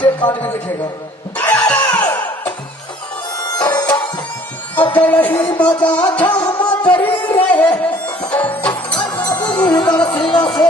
State card में लिखेगा। अकलही मजा था मतरी रे सिंह से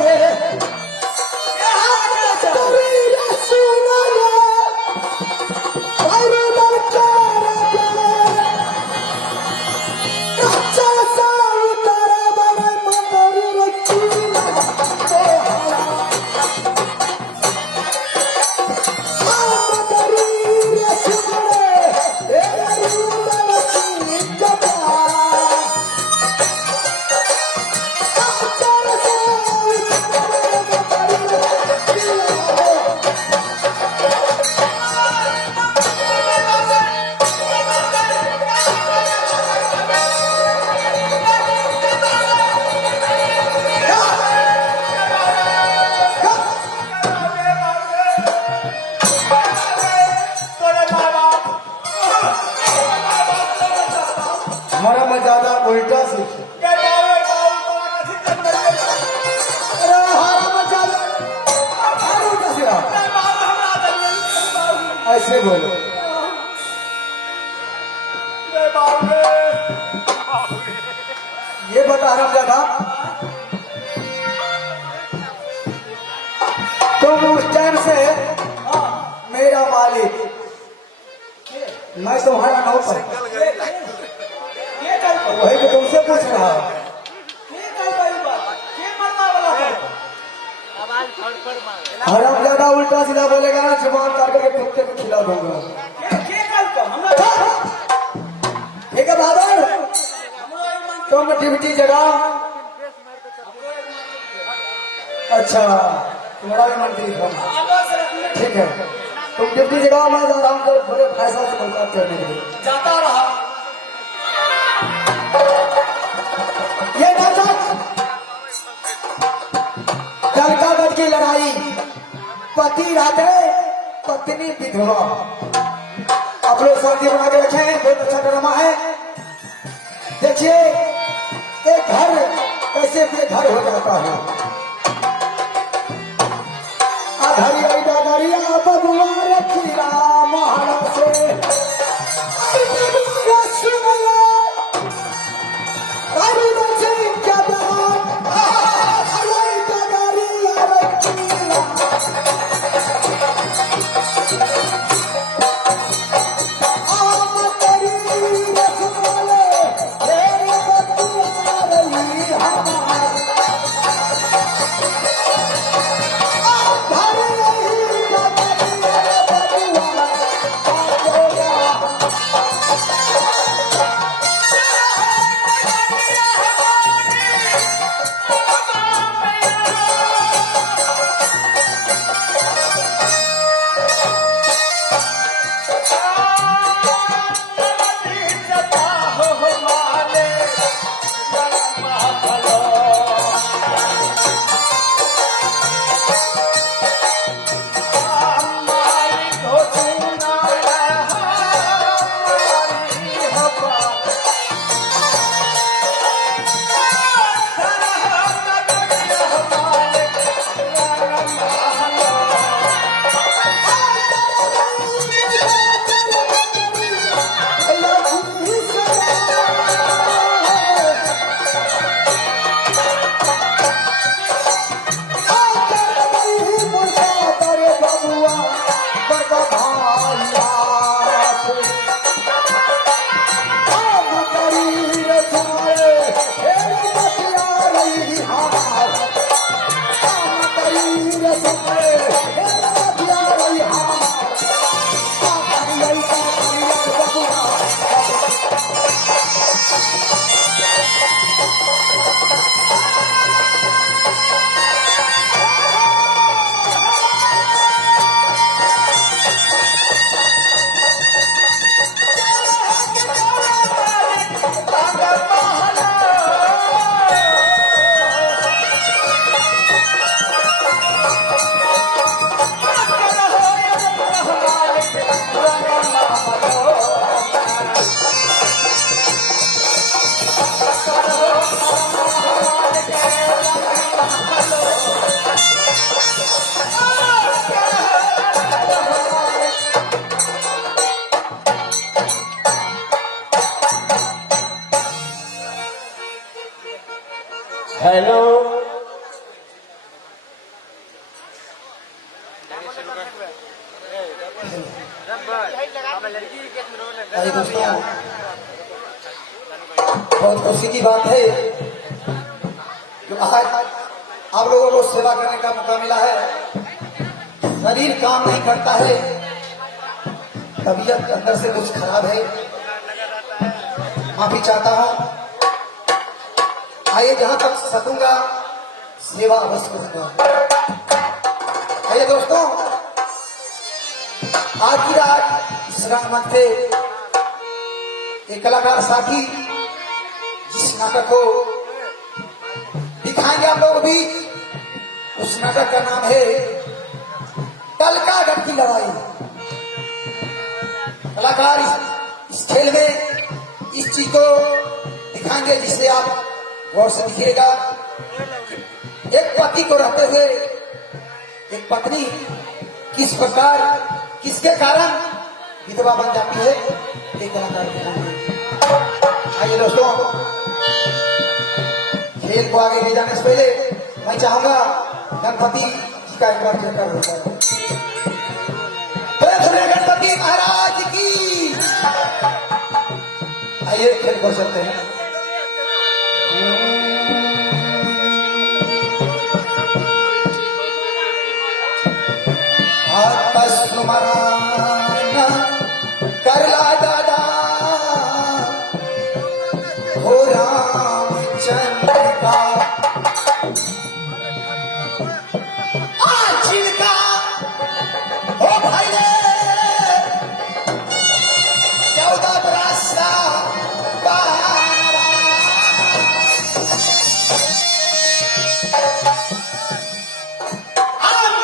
हमारा मजादा उल्टा सीखे। ऐसे बोलो। ये बता रहा ज्यादा तुम उस टाइम से मेरा मालिक, मैं तुम्हारा नौकर, वही तो तुमसे पूछ रहा। हराम ज्यादा उल्टा सीधा बोलेगा ना, जुबान काट करके कुत्ते को खिला दूंगा। ठीक है बादल, तुम ड्यूटी जगह। अच्छा तुम्हारा भी मंत्री था, ठीक है तुम ड्यूटी जगह। मैं जा रहा हूँ बड़े फैसला से मुलाकात करने के लिए जाता रहा। ये कलकागज की लड़ाई, पति राधे पत्नी विधवा। आप लोग शांति बना के रखें, बहुत अच्छा ड्रामा है। देखिए एक घर कैसे बेघर हो जाता है। अधरिया डगरिया बबुआ रखिया महारा से अरे दोस्तों, बहुत खुशी की बात है कि आज आप लोगों को सेवा करने का मौका मिला है। शरीर काम नहीं करता है, तबीयत अंदर से कुछ खराब है, माफी चाहता हूं। आइए, जहां तक सकूंगा सेवा अवश्य करूंगा। आइए दोस्तों, आज की रात इस रंगमंच पे एक कलाकार साथी जिस नाटक को दिखाएंगे आप लोग भी, उस नाटक का नाम है तलकागढ़ की लड़ाई। कलाकार इस खेल में इस चीज को दिखाएंगे जिससे आप गौर से दिखिएगा। एक पति को रहते हुए एक पत्नी किस प्रकार, किसके कारण विधवा बन जाती है, एक कलाकार दिखाएंगे। आइए दोस्तों, खेल को आगे ले जाने से पहले मैं चाहूंगा गणपति जी का एक बार जयकार होता है। गणपति महाराज की। आइए खेल को चलते हैं। स्मरण करला दादा हो रामचंद्र का, जिनका हो भाई 14 बरस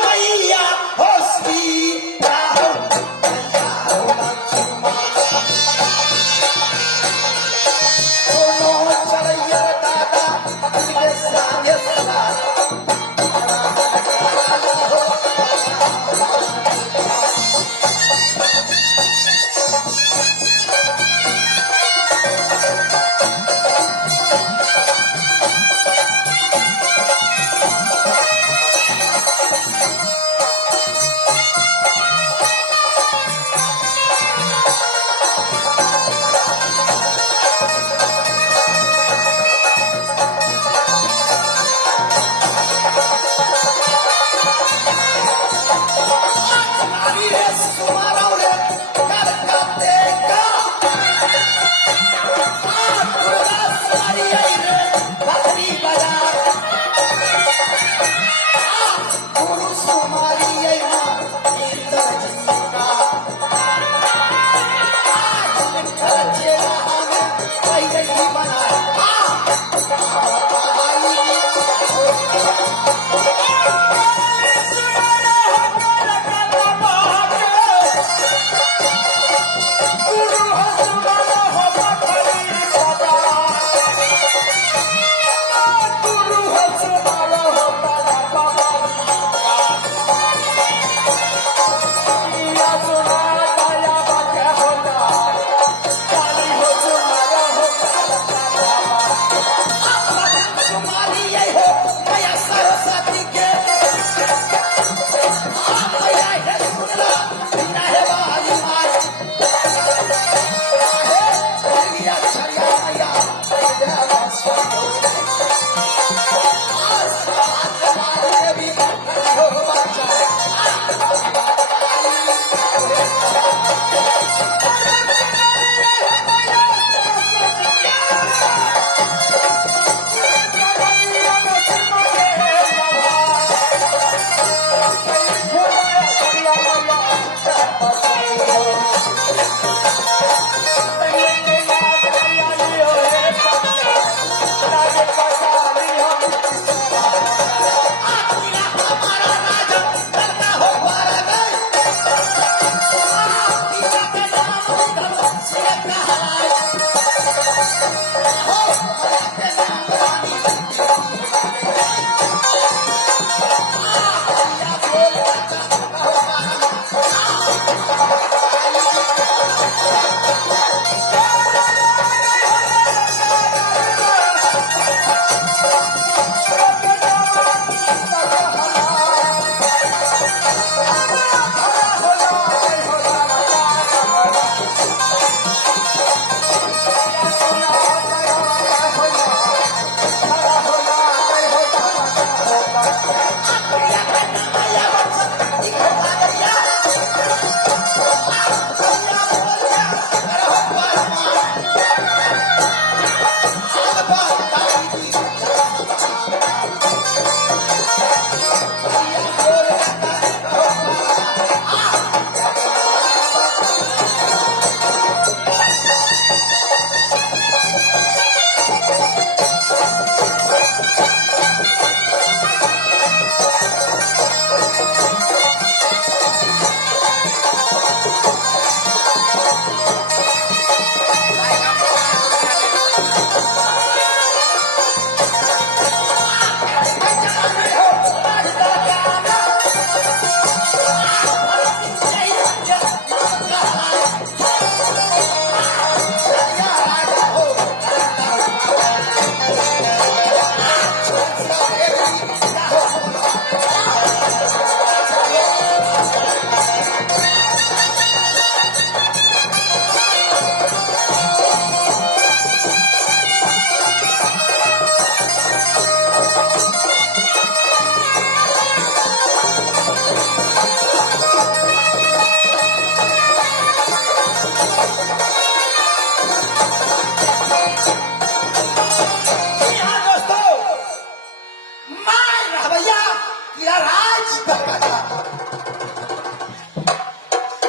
मैया होस्ती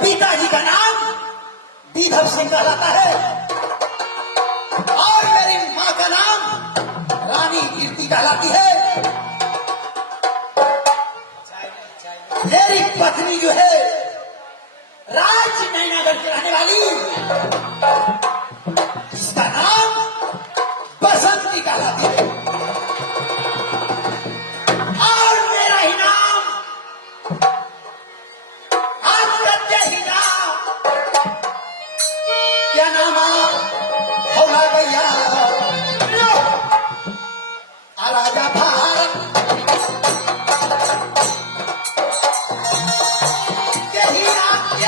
पिताजी का नाम दीधर सिंह कहलाता है और मेरी माँ का नाम रानी कीर्ति कहलाती है। मेरी पत्नी जो है राज नैनागढ़ की रहने वाली, जिसका नाम बसंती कहलाती है और मेरा ही नाम आदित्य ही नाम। क्या नाम हौला गैया राजा भारत यही राज्य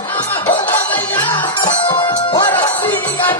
नाम हौला गैया भरत सिंह का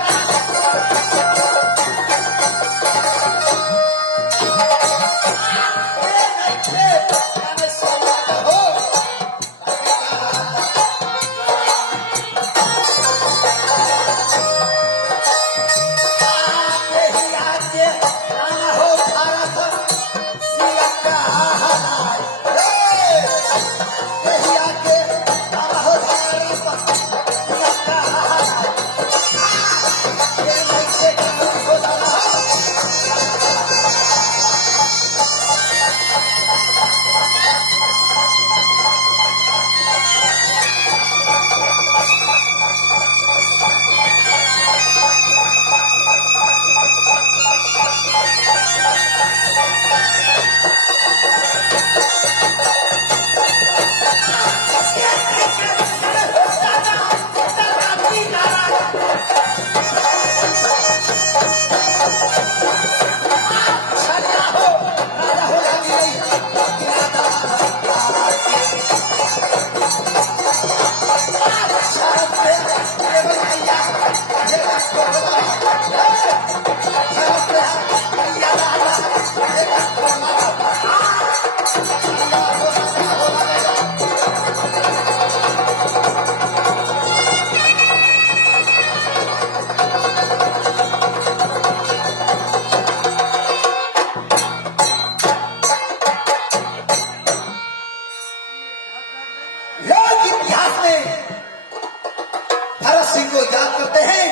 को याद करते हैं।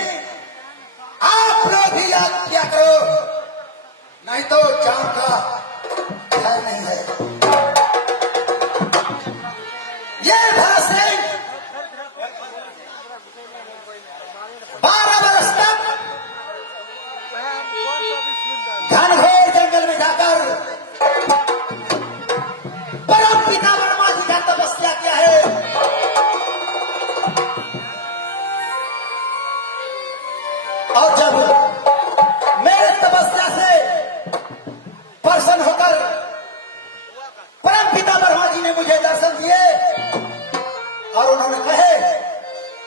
आप लोग भी याद किया करो, नहीं तो जान का भय नहीं है। ये भरत सिंह 12 वर्ष तक घनघोर जंगल में जाकर परम पिता वर्मा जी का तपस्या किया है। और जब मेरे तपस्या से प्रसन्न होकर परम पिता वर्मा जी ने मुझे दर्शन दिए और उन्होंने कहे,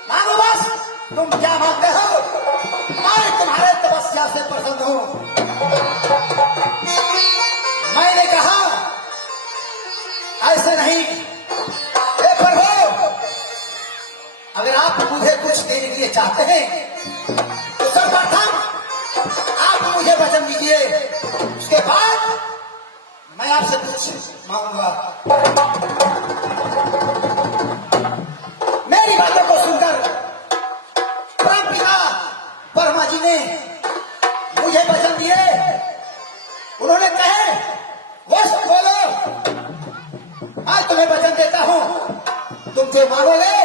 मांगो बस, तुम क्या मांगते हो, मैं तुम्हारे तपस्या से प्रसन्न हूं। मैंने कहा, ऐसे नहीं, हे प्रभु, अगर आप मुझे कुछ देने के लिए चाहते हैं तो सर्वप्रथम आप मुझे वचन दीजिए, उसके बाद मैं आपसे कुछ मांगूंगा। मेरी बातों को सुनकर परम पिता वर्मा जी ने मुझे वचन दिए। उन्होंने कहे, वचन बोलो, मैं तुम्हें वचन देता हूं, तुम जो मांगोगे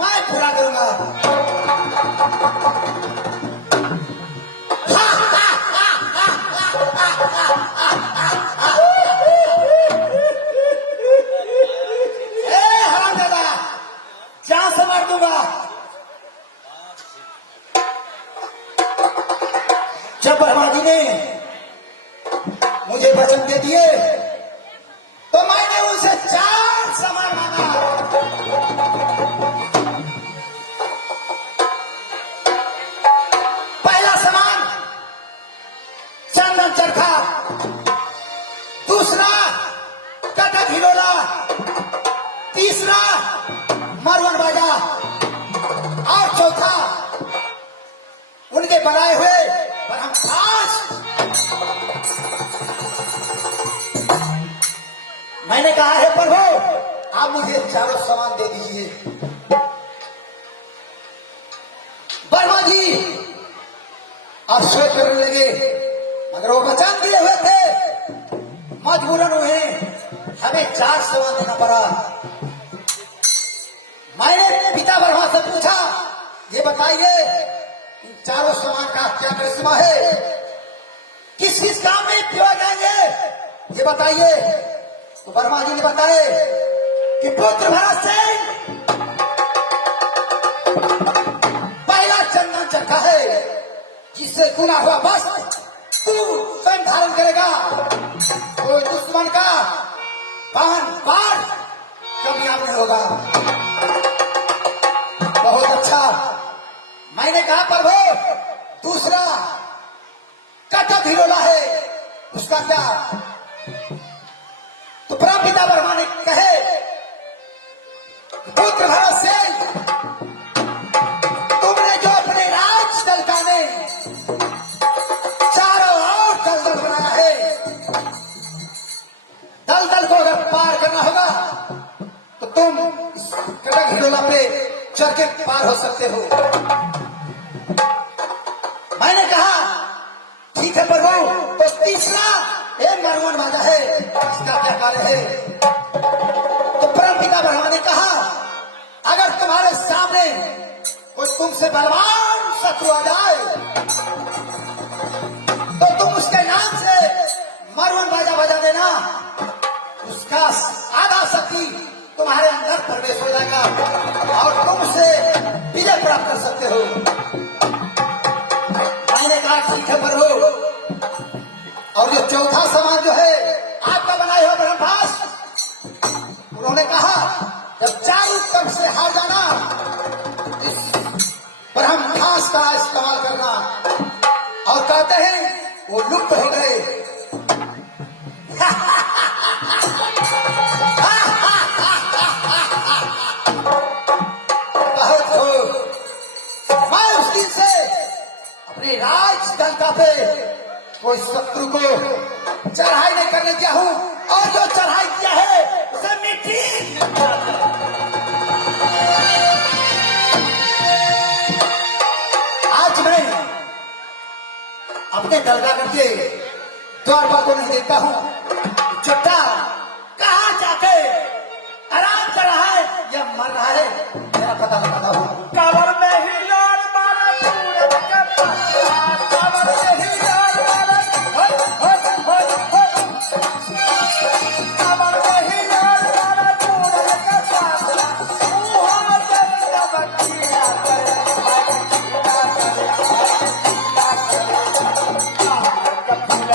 मैं पूरा करूंगा। हरामजादा, जान से मार दूंगा। जब वर्मा जी ने मुझे वचन दे दिए तो मैंने उनसे 4 सामान मांगा। पहला सामान चंदन चरखा, दूसरा कटक हिलोला, तीसरा मरवन बाजा और चौथा उनके बनाए हुए बरहम खास। मैंने कहा है प्रभु, आप मुझे चारों सामान दे दीजिए। वर्मा जी अब सोच करने लगे, मगर वो वचन दिए हुए थे, मजबूरन उन्हें हमें 4 सामान देना पड़ा। मैंने पिता वर्मा से पूछा, ये बताइए इन चारों सामान का क्या करिश्मा है, किस किस काम में उपयोग जाएंगे, ये बताइए। तो वर्मा जी ने बताए कि पुत्र भरत सिंह पहला चंदन चक्का है, जिससे गुना हुआ वस्त्र तू स्वयं धारण करेगा, कोई दुश्मन का बाण बाण कामयाब नहीं होगा। बहुत अच्छा। मैंने कहा प्रभु दूसरा कटक हिरोला है, उसका क्या? तो परमपिता वर्मा ने कहे, पुत्र भरत सिंह तुमने जो अपने राज दलकाने चारों ओर दलदल बनाया है, दलदल को अगर पार करना होगा तो तुम इस कटक हिरोला पे चढ़ के पार हो सकते हो। मैंने कहा ठीक है प्रभु, तो तीसरा एक मरवन बाजा है, इसका क्या कार्य है? तो परमपिता वर्मा ने कहा, अगर तुम्हारे सामने कोई तुमसे बलवान शत्रु आ जाए तो तुम उसके नाम से मरवन बाजा बजा देना, उसका आधा शक्ति तुम्हारे अंदर प्रवेश हो जाएगा और तुम उसे विजय प्राप्त कर सकते हो। मैंने कहा ठीक है प्रभु, और जो चौथा सामान जो है आपका बनाए हुआ ब्रह्मास्त्र, उन्होंने कहा जब चारों तरफ से हार जाना, इस ब्रह्मास्त्र का इस्तेमाल करना, और कहते हैं वो लुप्त हो गए। मैं उस दिन से अपने राज दलका पे कोई शत्रु को चढ़ाई नहीं करने दिया हूं, और जो चढ़ाई किया है उसे मिट्टी। आज मैं अपने दलगा करके द्वारपा को नहीं देखता हूं, चट्टा कहां जाके आराम कर रहा है या मर रहा है, मेरा पता नहीं पता हूं। कबर में ही लाल मारा सूरज का पत्ता, कबर में ही लाल मारा कबर में ही लाल मारा सूरज का पत्ता, मुहां जब बकिया करे बकिया करे, कमर का फूल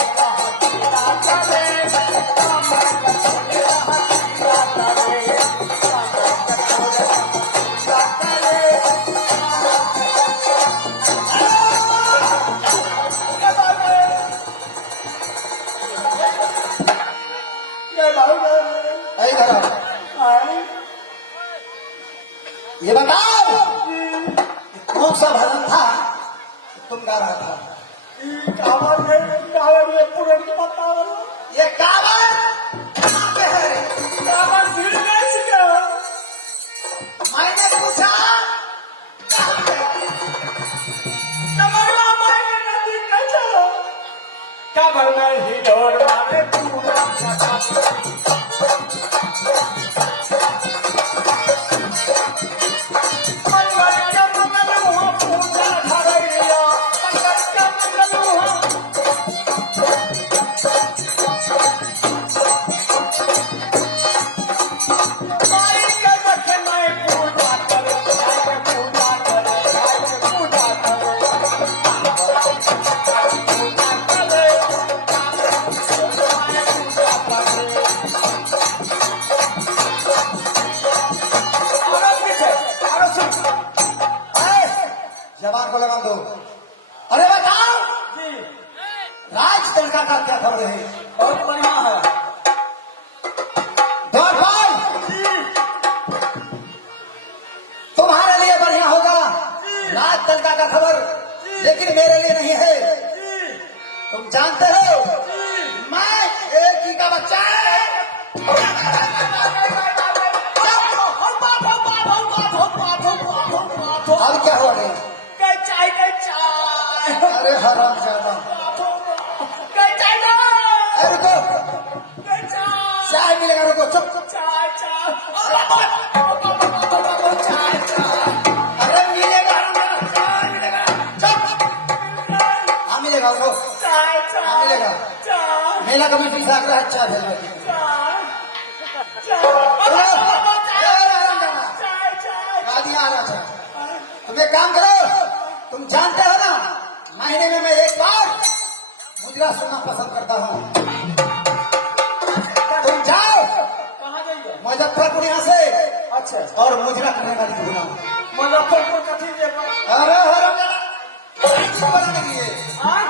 ये बताओ कौन सा भजन था तुम गा रहा था? कावर में पूरे पता ये कावर कहाँ पे है? कावर भीड़ नहीं सीखा। मैंने पूछा कहाँ पे? कमरवा मायने नदी कचो, कावर में ही डोर मारे पूरा जवान को लगा दो। अरे बताओ राज दलका का क्या खबर है? बहुत बढ़िया है। द्वारपाल तुम्हारे लिए बढ़िया होगा राज दलका का खबर, लेकिन मेरे लिए नहीं है। तुम जानते हो मैं एक ही का बच्चा है। जिला कमेटी से आग्रह अच्छा भेजना चाहिए। तुम एक काम करो, तुम जानते हो ना महीने में मैं एक बार मुजरा सुनना पसंद करता हूँ। तुम जाओ कहाँ जाइए? मुजफ्फरपुर यहाँ से अच्छा और मुजरा करने वाली घूमना। मुजफ्फरपुर कथी जेब अरे बोलने लगी है। हाँ